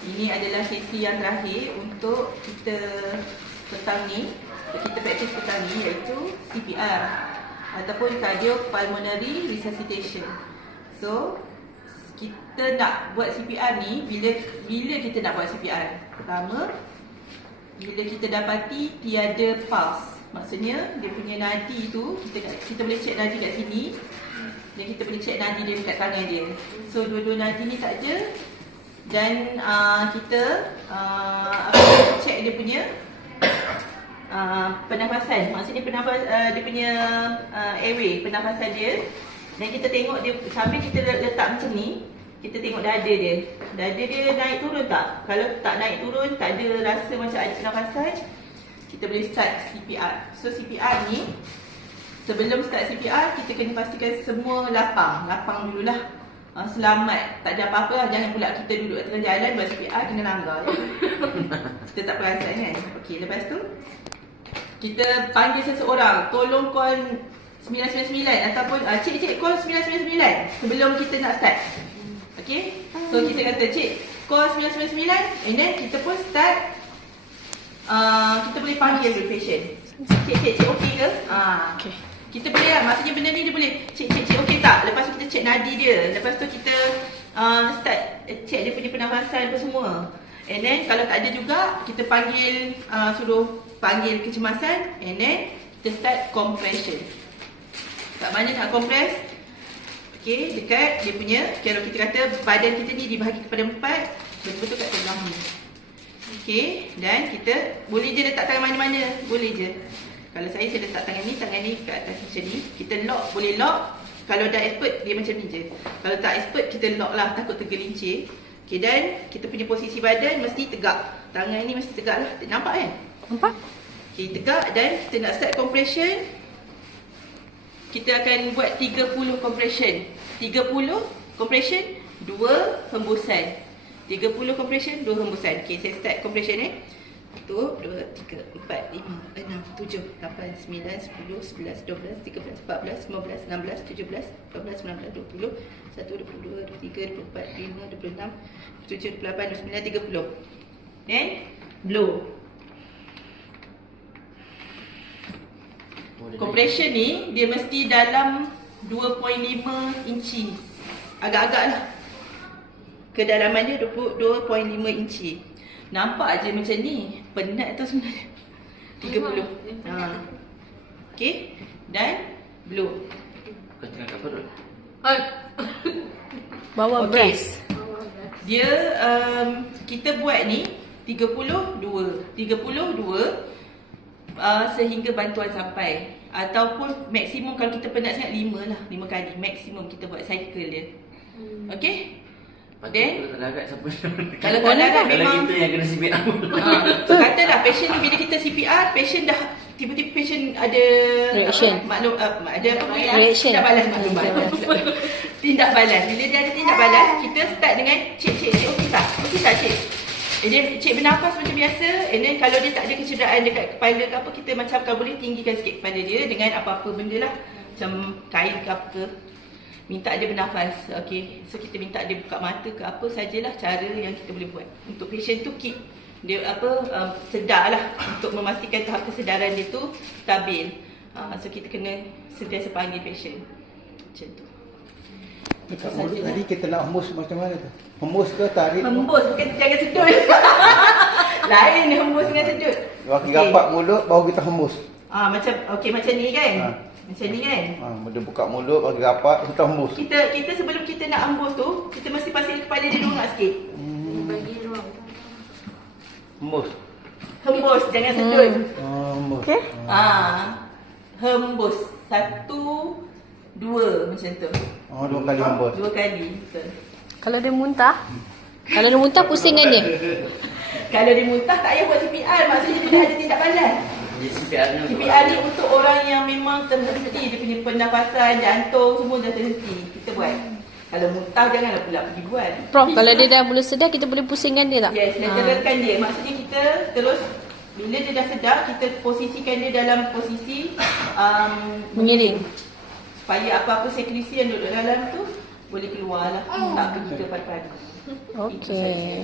Ini adalah sesi yang terakhir untuk kita petang ni, kita praktis petang ni, iaitu CPR ataupun cardiopulmonary resuscitation. So kita nak buat CPR ni, bila kita nak buat CPR? Pertama, bila kita dapati tiada pulse, maksudnya dia punya nadi tu, kita boleh check nadi kat sini dan kita boleh check nadi dia dekat tangan dia. So dua-dua nadi ni tak ada, dan kita check dia punya pernafasan, maksudnya dia punya airway, pernafasan dia. Dan kita tengok dia, sambil kita letak macam ni, kita tengok dada dia naik turun tak. Kalau tak naik turun, tak ada rasa macam ada pernafasan, kita boleh start CPR. So CPR ni, sebelum start CPR, kita kena pastikan semua lapang dululah. Selamat, tak ada apa-apa lah. Jangan pula kita duduk kat tengah jalan buat CPR, kena langgar je. Kita tak perasan kan. Okey, lepas tu kita panggil seseorang, tolong call 999 ataupun cik call 999 sebelum kita nak start. Okey, so kita kata cik call 999, and then kita pun start. Kita boleh panggil the patient, cik okey ke? Okay. Kita boleh lah, maksudnya benda ni dia boleh cik okey tak. Lepas tu kita check nadi dia, lepas tu kita start check dia punya pernafasan apa semua. And then kalau tak ada juga, kita panggil, suruh panggil kecemasan, and then kita start compression. Kat mana nak compress? Okey, dekat dia punya, kalau kita kata badan kita ni dibahagi kepada 4, betul-betul kat sebelah ni. Okey, dan kita boleh je letak tangan mana-mana, boleh je. Kalau saya letak tangan ni kat atas macam ni. Kita lock, boleh lock. Kalau dah expert, dia macam ni je. Kalau tak expert, kita lock lah, takut tergelincir. Okey, dan kita punya posisi badan mesti tegak. Tangan ni mesti tegak lah. Nampak kan? Nampak? Okey, tegak, dan kita nak start compression. Kita akan buat 30 compression. 30 compression, 2 hembusan. 30 compression, 2 hembusan. Okey, saya start compression ni. 1, 2, 3, 4, 5, 6, 7, 8, 9, 10, 11, 12, 13, 14, 15, 16, 17, 18, 19, 20, 1, 22, 23, 24, 25, 26, 27, 28, 29, 30. Then blow. Compression ni dia mesti dalam 2.5 inci. Agak-agak lah. Kedalaman dia 2.5 inci. Nampak je macam ni. Penat tu sebenarnya. 30. Okey. Dan blow. Kau tengah kat perut. Bawah Okey. breast. Dia kita buat ni 32 sehingga bantuan sampai. Ataupun maksimum kalau kita penat sangat 5 lah, 5 kali maksimum kita buat cycle dia. Okey? Then Kalau tak larat siapa? kalau tak larat Kalau memang kita yang kena CPR. katalah patient ni, bila kita CPR, patient dah tiba-tiba patient ada Reaction. maklum ada apa punya Reaction. tindak balas, tindak balas. Bila dia ada tindak balas, kita start dengan cik okey tak cik. And then cik bernafas macam biasa, and then kalau dia tak ada kecederaan dekat kepala ke apa, kita macam kalau boleh tinggikan sikit kepala dia dengan apa-apa benda lah, macam kain ke apa ke. Minta dia bernafas. Okey, so kita minta dia buka mata ke apa sajalah cara yang kita boleh buat untuk patient tu keep dia sedar lah, untuk memastikan tahap kesedaran dia tu stabil. So kita kena sentiasa panggil patient macam tu. Dekat mulut tadi kita nak hembus macam mana tu? Hembus ke tarik? Hembus, bukan jangan sedut. Lain hembus dengan sedut. Bagi rapat mulut baru kita hembus. Macam okey, macam ni kan? Macam ni kan? Dia buka mulut bagi rapat kita hembus. Kita sebelum kita nak hembus tu, kita mesti pastikan kepala dia dongak sikit. Bagi ruang. Hembus. Hembus, jangan sedut. Hembus. Okey. Hembus. 1, 2 macam tu. 2 kali hembus. 2 kali. Betul. Kalau dia muntah? Kalau dia muntah, pusingkan dia. Kalau dia muntah, tak payah buat CPR. Maksudnya dia dah ada tindak balas. CPR ni untuk orang yang memang terhenti, dia punya pernafasan, jantung semua dah terhenti. Kita buat. Kalau muntah, janganlah pula pergi buat. Prof, kalau dia dah mula sedar, kita boleh pusingkan dia tak? Yes, letterkan dia. Maksudnya kita terus, bila dia dah sedar, kita posisikan dia dalam posisi Mengiring. supaya apa-apa sekresi yang duduk dalam tu boleh keluar lah. Tak pergi ke paru-paru. Okey.